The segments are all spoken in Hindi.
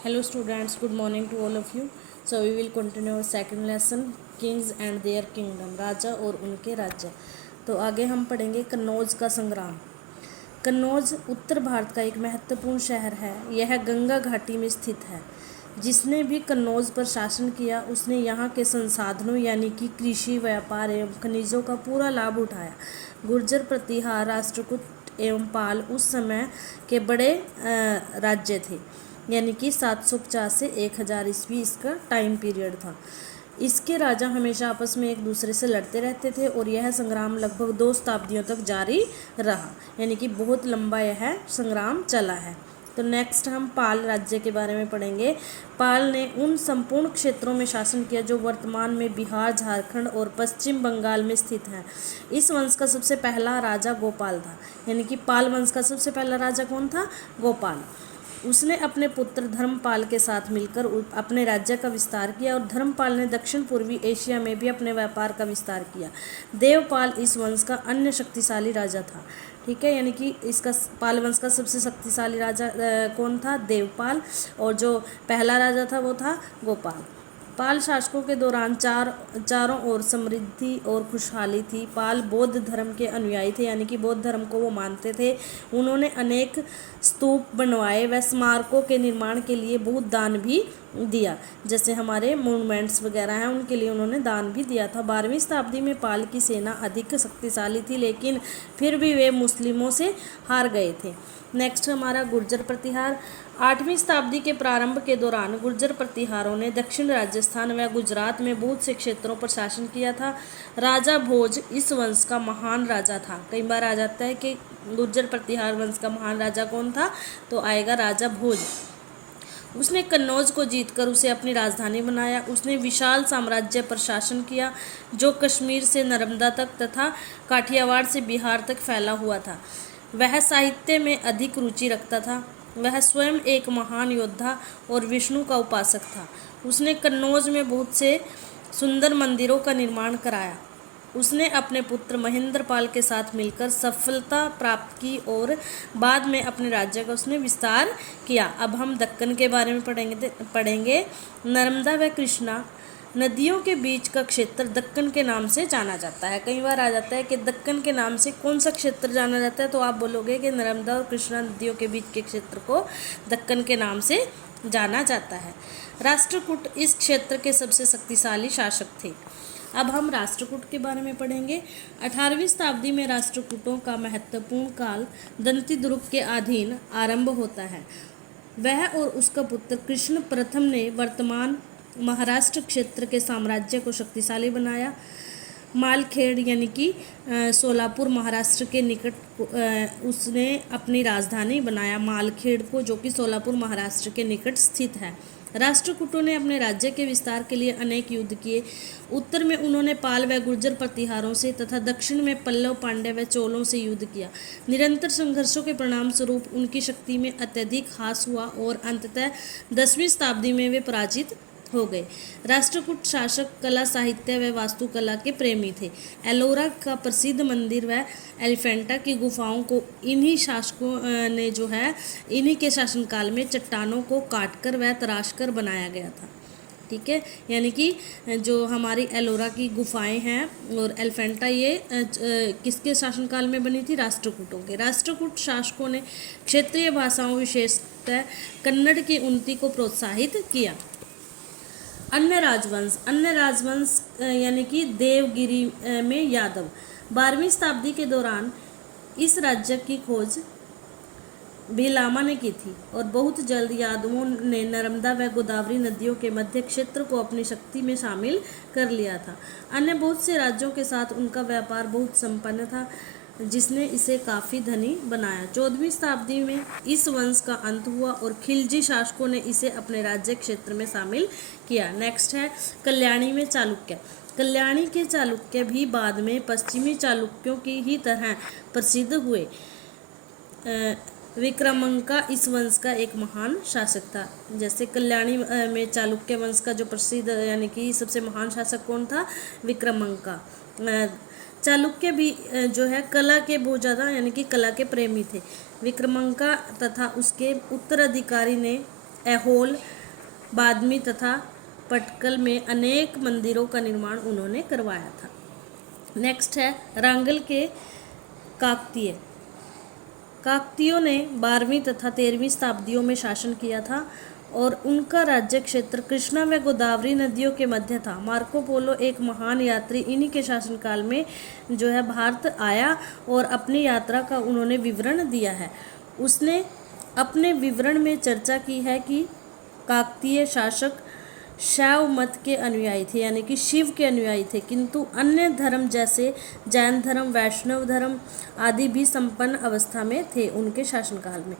Hello students, good morning to all of you. So we will continue our second lesson Kings and their kingdom, राजा और उनके राज्य। तो आगे हम पढ़ेंगे कन्नौज का संग्राम। कन्नौज उत्तर भारत का एक महत्वपूर्ण शहर है। यह गंगा घाटी में स्थित है। जिसने भी कन्नौज पर शासन किया उसने यहाँ के संसाधनों यानी कि कृषि, व्यापार एवं खनिजों का पूरा लाभ उठाया। गुर्जर, प्रतिहार, राष्ट्रकूट एवं पाल उस समय के बड़े राज्य थे, यानी कि 750 से 1000 ईस्वी इसका टाइम पीरियड था। इसके राजा हमेशा आपस में एक दूसरे से लड़ते रहते थे और यह संग्राम लगभग 2 शताब्दियों तक जारी रहा, यानी कि बहुत लंबा यह संग्राम चला है। तो नेक्स्ट हम पाल राज्य के बारे में पढ़ेंगे। पाल ने उन संपूर्ण क्षेत्रों में शासन किया जो वर्तमान में बिहार, झारखंड और पश्चिम बंगाल में स्थित हैं। इस वंश का सबसे पहला राजा गोपाल था, यानी कि पाल वंश का सबसे पहला राजा कौन था? गोपाल। उसने अपने पुत्र धर्मपाल के साथ मिलकर अपने राज्य का विस्तार किया और धर्मपाल ने दक्षिण पूर्वी एशिया में भी अपने व्यापार का विस्तार किया। देवपाल इस वंश का अन्य शक्तिशाली राजा था। ठीक है, यानी कि इसका पाल वंश का सबसे शक्तिशाली राजा कौन था? देवपाल। और जो पहला राजा था वो था गोपाल। पाल शासकों के दौरान चारों ओर समृद्धि और खुशहाली थी। पाल बौद्ध धर्म के अनुयायी थे, यानी कि बौद्ध धर्म को वो मानते थे। उन्होंने अनेक स्तूप बनवाए व स्मारकों के निर्माण के लिए बहुत दान भी दिया, जैसे हमारे मोन्यूमेंट्स वगैरह हैं उनके लिए उन्होंने दान भी दिया था। 12वीं शताब्दी में पाल की सेना अधिक शक्तिशाली थी, लेकिन फिर भी वे मुस्लिमों से हार गए थे। नेक्स्ट हमारा गुर्जर प्रतिहार। 8वीं शताब्दी के प्रारंभ के दौरान गुर्जर प्रतिहारों ने दक्षिण राजस्थान व गुजरात में बहुत से क्षेत्रों पर शासन किया था। राजा भोज इस वंश का महान राजा था। कई बार आ जाता है कि गुर्जर प्रतिहार वंश का महान राजा कौन था, तो आएगा राजा भोज। उसने कन्नौज को जीतकर उसे अपनी राजधानी बनाया। उसने विशाल साम्राज्य पर शासन किया जो कश्मीर से नर्मदा तक तथा काठियावाड़ से बिहार तक फैला हुआ था। वह साहित्य में अधिक रुचि रखता था। वह स्वयं एक महान योद्धा और विष्णु का उपासक था। उसने कन्नौज में बहुत से सुंदर मंदिरों का निर्माण कराया। उसने अपने पुत्र महेंद्रपाल के साथ मिलकर सफलता प्राप्त की और बाद में अपने राज्य का उसने विस्तार किया। अब हम दक्कन के बारे में पढ़ेंगे। नर्मदा व कृष्णा नदियों के बीच का क्षेत्र दक्कन के नाम से जाना जाता है। कई बार आ जाता है कि दक्कन के नाम से कौन सा क्षेत्र जाना जाता है, तो आप बोलोगे कि नर्मदा और कृष्णा नदियों के बीच के क्षेत्र को दक्कन के नाम से जाना जाता है। राष्ट्रकूट इस क्षेत्र के सबसे शक्तिशाली शासक थे। अब हम राष्ट्रकूट के बारे में पढ़ेंगे। 18वीं शताब्दी में राष्ट्रकूटों का महत्वपूर्ण काल दंतिदुर्ग के अधीन आरंभ होता है। वह और उसका पुत्र कृष्ण प्रथम ने वर्तमान महाराष्ट्र क्षेत्र के साम्राज्य को शक्तिशाली बनाया। मालखेड़ यानी कि सोलापुर महाराष्ट्र के निकट उसने अपनी राजधानी बनाया मालखेड़ को, जो कि सोलापुर महाराष्ट्र के निकट स्थित है। राष्ट्रकूटों ने अपने राज्य के विस्तार के लिए अनेक युद्ध किए। उत्तर में उन्होंने पाल व गुर्जर प्रतिहारों से तथा दक्षिण में पल्लव, पांड्य व चोलों से युद्ध किया। निरंतर संघर्षों के परिणाम स्वरूप उनकी शक्ति में अत्यधिक ह्रास हुआ और अंततः 10वीं शताब्दी में वे पराजित हो गए। राष्ट्रकूट शासक कला, साहित्य व वास्तुकला के प्रेमी थे। एलोरा का प्रसिद्ध मंदिर व एलिफेंटा की गुफाओं को इन्हीं शासकों ने जो है इन्हीं के शासनकाल में चट्टानों को काटकर व तराशकर बनाया गया था। ठीक है, यानी कि जो हमारी एलोरा की गुफाएं हैं और एलिफेंटा ये किसके शासनकाल में बनी थी? राष्ट्रकूटों के। राष्ट्रकूट शासकों ने क्षेत्रीय भाषाओं विशेषतः कन्नड़ की उन्नति को प्रोत्साहित किया। अन्य राजवंश यानी कि देवगिरी में यादव। 12वीं शताब्दी के दौरान इस राज्य की खोज भीलामा ने की थी और बहुत जल्द यादवों ने नर्मदा व गोदावरी नदियों के मध्य क्षेत्र को अपनी शक्ति में शामिल कर लिया था। अन्य बहुत से राज्यों के साथ उनका व्यापार बहुत संपन्न था, जिसने इसे काफ़ी धनी बनाया। 14वीं शताब्दी में इस वंश का अंत हुआ और खिलजी शासकों ने इसे अपने राज्य क्षेत्र में शामिल किया। नेक्स्ट है कल्याणी में चालुक्य। कल्याणी के चालुक्य भी बाद में पश्चिमी चालुक्यों की ही तरह प्रसिद्ध हुए। विक्रमांका इस वंश का एक महान शासक था। जैसे कल्याणी में चालुक्य वंश का जो प्रसिद्ध यानी कि सबसे महान शासक कौन था? विक्रमांका। चालुक्य भी जो है कला के बहुत ज़्यादा यानी कि कला के प्रेमी थे। विक्रमांका तथा उसके उत्तराधिकारी ने ऐहोल, बादमी तथा पटकल में अनेक मंदिरों का निर्माण उन्होंने करवाया था। नेक्स्ट है रांगल के काकतीय। काकतीयों ने 12वीं तथा 13वीं शताब्दियों में शासन किया था और उनका राज्य क्षेत्र कृष्णा व गोदावरी नदियों के मध्य था। मार्को पोलो एक महान यात्री इन्हीं के शासनकाल में जो है भारत आया और अपनी यात्रा का उन्होंने विवरण दिया है। उसने अपने विवरण में चर्चा की है कि काकतीय शासक शैव मत के अनुयायी थे, यानी कि शिव के अनुयायी थे, किंतु अन्य धर्म जैसे जैन धर्म, वैष्णव धर्म आदि भी संपन्न अवस्था में थे उनके शासनकाल में।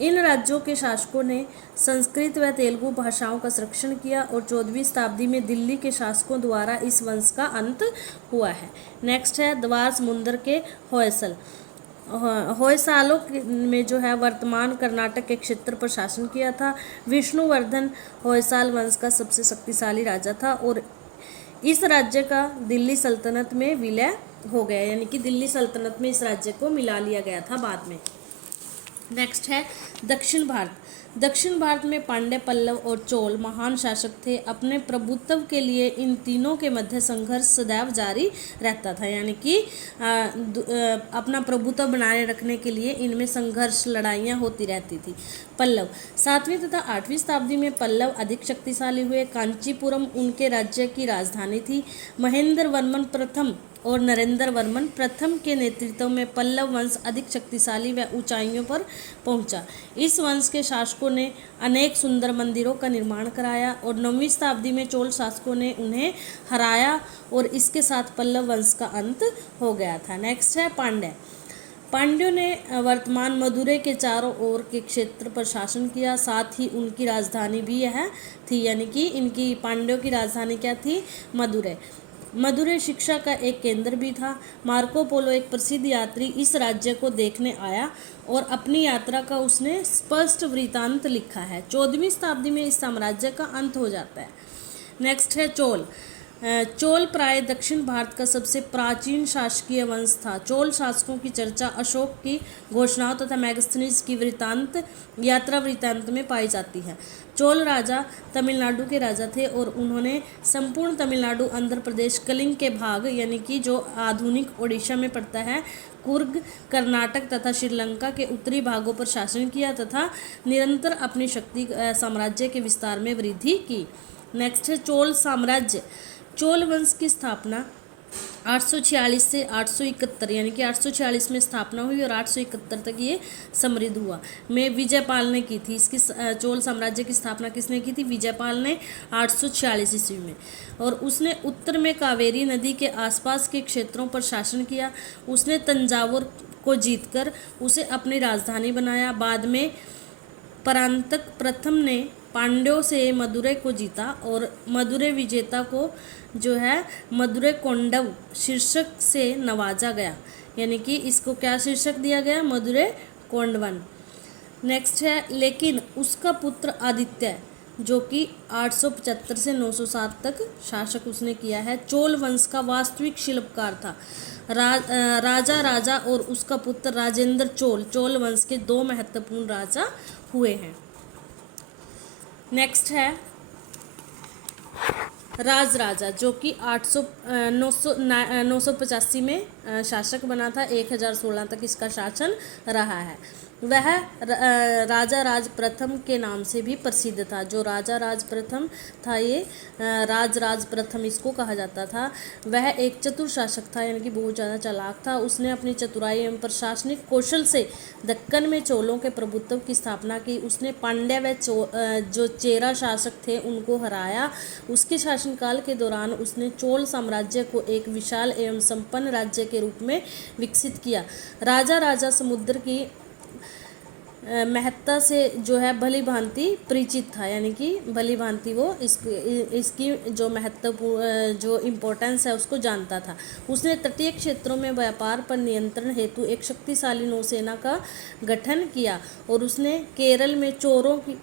इन राज्यों के शासकों ने संस्कृत व तेलुगु भाषाओं का संरक्षण किया और 14वीं शताब्दी में दिल्ली के शासकों द्वारा इस वंश का अंत हुआ है। नेक्स्ट है द्वार समुद्र के होयसल। होयसालों में जो है वर्तमान कर्नाटक के क्षेत्र पर शासन किया था। विष्णुवर्धन होयसाल वंश का सबसे शक्तिशाली राजा था और इस राज्य का दिल्ली सल्तनत में विलय हो गया, यानी कि दिल्ली सल्तनत में इस राज्य को मिला लिया गया था बाद में। नेक्स्ट है दक्षिण भारत। दक्षिण भारत में पांड्य, पल्लव और चोल महान शासक थे। अपने प्रभुत्व के लिए इन तीनों के मध्य संघर्ष सदैव जारी रहता था, यानी कि अपना प्रभुत्व बनाए रखने के लिए इनमें संघर्ष, लड़ाइयाँ होती रहती थी। पल्लव 7वीं तथा 8वीं शताब्दी में पल्लव अधिक शक्तिशाली हुए। कांचीपुरम उनके राज्य की राजधानी थी। महेंद्र वर्मन प्रथम और नरेंद्र वर्मन प्रथम के नेतृत्व में पल्लव वंश अधिक शक्तिशाली व ऊंचाइयों पर पहुंचा। इस वंश के शासकों ने अनेक सुंदर मंदिरों का निर्माण कराया और 9वीं शताब्दी में चोल शासकों ने उन्हें हराया और इसके साथ पल्लव वंश का अंत हो गया था। नेक्स्ट है पांड्य। पांड्यों ने वर्तमान मदुरै के चारों ओर के क्षेत्र पर शासन किया, साथ ही उनकी राजधानी भी यह थी, यानी कि इनकी पांड्यों की राजधानी क्या थी? मदुरै। मदुरै शिक्षा का एक केंद्र भी था। मार्को पोलो एक प्रसिद्ध यात्री इस राज्य को देखने आया और अपनी यात्रा का उसने स्पष्ट वृत्तांत लिखा है। 14वीं शताब्दी में इस साम्राज्य का अंत हो जाता है। नेक्स्ट है चोल। चोल प्राय दक्षिण भारत का सबसे प्राचीन शासकीय वंश था। चोल शासकों की चर्चा अशोक की घोषणाओं तथा मैगस्थनीज की वृत्तांत यात्रा वृत्तांत में पाई जाती है। चोल राजा तमिलनाडु के राजा थे और उन्होंने संपूर्ण तमिलनाडु, आंध्र प्रदेश, कलिंग के भाग यानी कि जो आधुनिक ओडिशा में पड़ता है, कुर्ग, कर्नाटक तथा श्रीलंका के उत्तरी भागों पर शासन किया तथा निरंतर अपनी शक्ति साम्राज्य के विस्तार में वृद्धि की। नेक्स्ट है चोल साम्राज्य। चोल वंश की स्थापना 846 से 871 यानी कि 846 में स्थापना हुई और 871 तक ये समृद्ध हुआ में विजयपाल ने की थी। इसकी चोल साम्राज्य की स्थापना किसने की थी? विजयपाल ने 846 ईस्वी में। और उसने उत्तर में कावेरी नदी के आसपास के क्षेत्रों पर शासन किया। उसने तंजावुर को जीतकर उसे अपनी राजधानी बनाया। बाद में परांतक प्रथम ने पांड्यों से मदुरै को जीता और मदुरै विजेता को जो है मदुरै कोंडव शीर्षक से नवाजा गया, यानी कि इसको क्या शीर्षक दिया गया? मदुरै कोंडवन। नेक्स्ट है लेकिन उसका पुत्र आदित्य जो कि 875 से 907 तक शासक उसने किया है, चोल वंश का वास्तविक शिल्पकार था। राजा और उसका पुत्र राजेंद्र चोल वंश के दो महत्वपूर्ण राजा हुए हैं। नेक्स्ट है राजा जो कि 985 में शासक बना था। 1016 तक इसका शासन रहा है। वह राजा राज प्रथम के नाम से भी प्रसिद्ध था। जो राजा राज प्रथम था, ये राज प्रथम इसको कहा जाता था। वह एक चतुर शासक था, यानी कि बहुत ज़्यादा चालाक था। उसने अपनी चतुराई एवं प्रशासनिक कौशल से दक्कन में चोलों के प्रभुत्व की स्थापना की। उसने पांड्य व जो चेरा शासक थे उनको हराया। उसके शासनकाल के दौरान उसने चोल साम्राज्य को एक विशाल एवं संपन्न राज्य के रूप में विकसित किया। राजा समुद्र की महत्ता से जो है भली भांति परिचित था, यानी कि भली भांति वो इसकी जो महत्वपूर्ण जो इम्पोर्टेंस है उसको जानता था। उसने तटीय क्षेत्रों में व्यापार पर नियंत्रण हेतु एक शक्तिशाली नौसेना का गठन किया और उसने केरल में चोरों की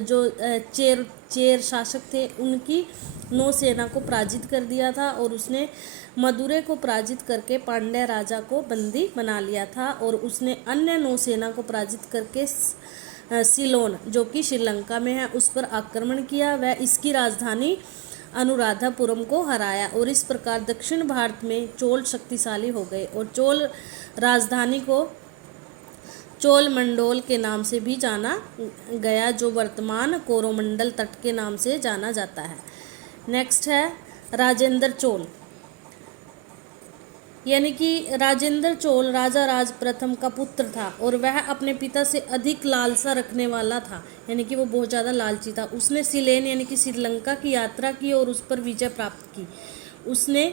जो चेर शासक थे उनकी नौसेना को पराजित कर दिया था और उसने मदुरै को पराजित करके पांड्य राजा को बंदी बना लिया था और उसने अन्य नौसेना को पराजित करके सिलोन जो कि श्रीलंका में है उस पर आक्रमण किया। वह इसकी राजधानी अनुराधापुरम को हराया और इस प्रकार दक्षिण भारत में चोल शक्तिशाली हो गए और चोल राजधानी को चोल मंडोल के नाम से भी जाना गया, जो वर्तमान कोरोमंडल तट के नाम से जाना जाता है। नेक्स्ट है राजेंद्र चोल, यानी कि राजेंद्र चोल राजा राज प्रथम का पुत्र था और वह अपने पिता से अधिक लालसा रखने वाला था, यानी कि वो बहुत ज़्यादा लालची था। उसने सिलेन यानी कि श्रीलंका की यात्रा की और उस पर विजय प्राप्त की। उसने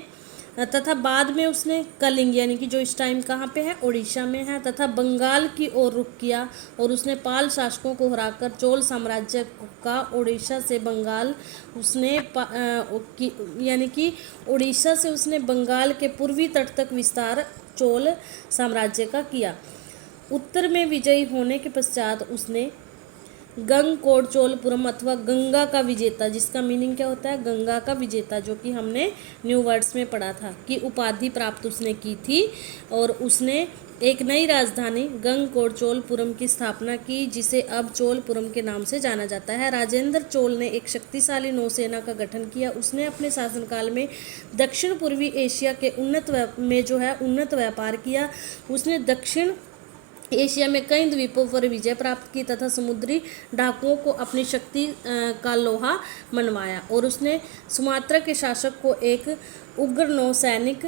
तथा बाद में उसने कलिंग यानी कि जो इस टाइम कहाँ पे है, उड़ीसा में है, तथा बंगाल की ओर रुख किया और उसने पाल शासकों को हराकर चोल साम्राज्य का उड़ीसा से बंगाल उसने यानी कि उड़ीसा से उसने बंगाल के पूर्वी तट तक विस्तार चोल साम्राज्य का किया। उत्तर में विजयी होने के पश्चात उसने गंगकोडचोलपुरम अथवा गंगा का विजेता, जिसका मीनिंग क्या होता है, गंगा का विजेता, जो कि हमने न्यू वर्ड्स में पढ़ा था, की उपाधि प्राप्त उसने की थी और उसने एक नई राजधानी गंगकोडचोलपुरम की स्थापना की, जिसे अब चोलपुरम के नाम से जाना जाता है। राजेंद्र चोल ने एक शक्तिशाली नौसेना का गठन किया। उसने अपने शासनकाल में दक्षिण पूर्वी एशिया के उन्नत व्यापार किया। उसने दक्षिण एशिया में कई द्वीपों पर विजय प्राप्त की तथा समुद्री डाकुओं को अपनी शक्ति का लोहा मनवाया और उसने सुमात्रा के शासक को एक उग्र नौसैनिक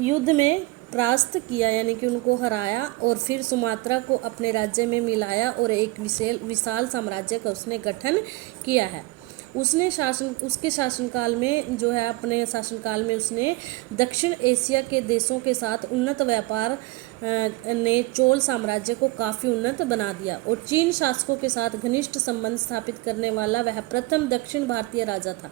युद्ध में परास्त किया, यानी कि उनको हराया और फिर सुमात्रा को अपने राज्य में मिलाया और एक विशाल साम्राज्य का उसने गठन किया है। उसके शासनकाल में अपने शासनकाल में उसने दक्षिण एशिया के देशों के साथ उन्नत व्यापार ने चोल साम्राज्य को काफ़ी उन्नत बना दिया और चीन शासकों के साथ घनिष्ठ संबंध स्थापित करने वाला वह प्रथम दक्षिण भारतीय राजा था।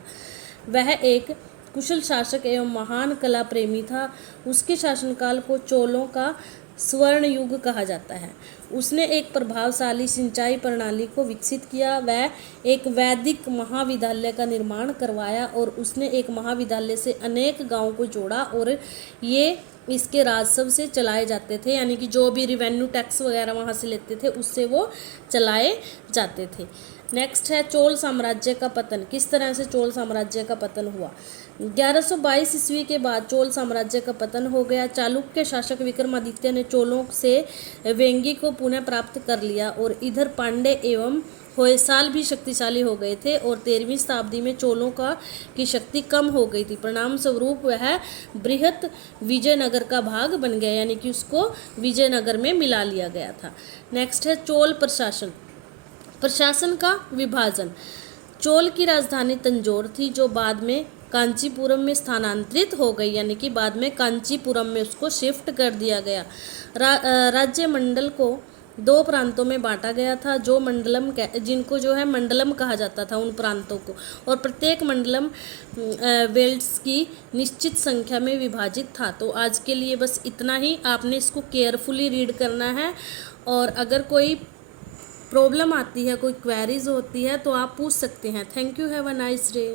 वह एक कुशल शासक एवं महान कला प्रेमी था। उसके शासनकाल को चोलों का स्वर्ण युग कहा जाता है। उसने एक प्रभावशाली सिंचाई प्रणाली को विकसित किया। वह एक वैदिक महाविद्यालय का निर्माण करवाया और उसने एक महाविद्यालय से अनेक गांवों को जोड़ा और ये इसके राजस्व से चलाए जाते थे, यानी कि जो भी रिवेन्यू टैक्स वगैरह वहाँ से लेते थे उससे वो चलाए जाते थे। नेक्स्ट है चोल साम्राज्य का पतन। किस तरह से चोल साम्राज्य का पतन हुआ? 1122 ईस्वी के बाद चोल साम्राज्य का पतन हो गया। चालुक्य शासक विक्रमादित्य ने चोलों से वेंगी को पुनः प्राप्त कर लिया और इधर पांड्य एवं होयसाल भी शक्तिशाली हो गए थे और 13वीं शताब्दी में चोलों की शक्ति कम हो गई थी। परिणाम स्वरूप वह बृहत विजयनगर का भाग बन गया, यानी कि उसको विजयनगर में मिला लिया गया था। नेक्स्ट है चोल प्रशासन का विभाजन। चोल की राजधानी तंजौर थी, जो बाद में कांचीपुरम में स्थानांतरित हो गई, यानी कि बाद में कांचीपुरम में उसको शिफ्ट कर दिया गया। राज्य मंडल को 2 प्रांतों में बांटा गया था, जो मंडलम जिनको मंडलम कहा जाता था उन प्रांतों को, और प्रत्येक मंडलम बेल्ट्स की निश्चित संख्या में विभाजित था। तो आज के लिए बस इतना ही, आपने इसको केयरफुली रीड करना है और अगर कोई प्रॉब्लम आती है, कोई क्वेरीज होती है तो आप पूछ सकते हैं। Thank you, have a nice day.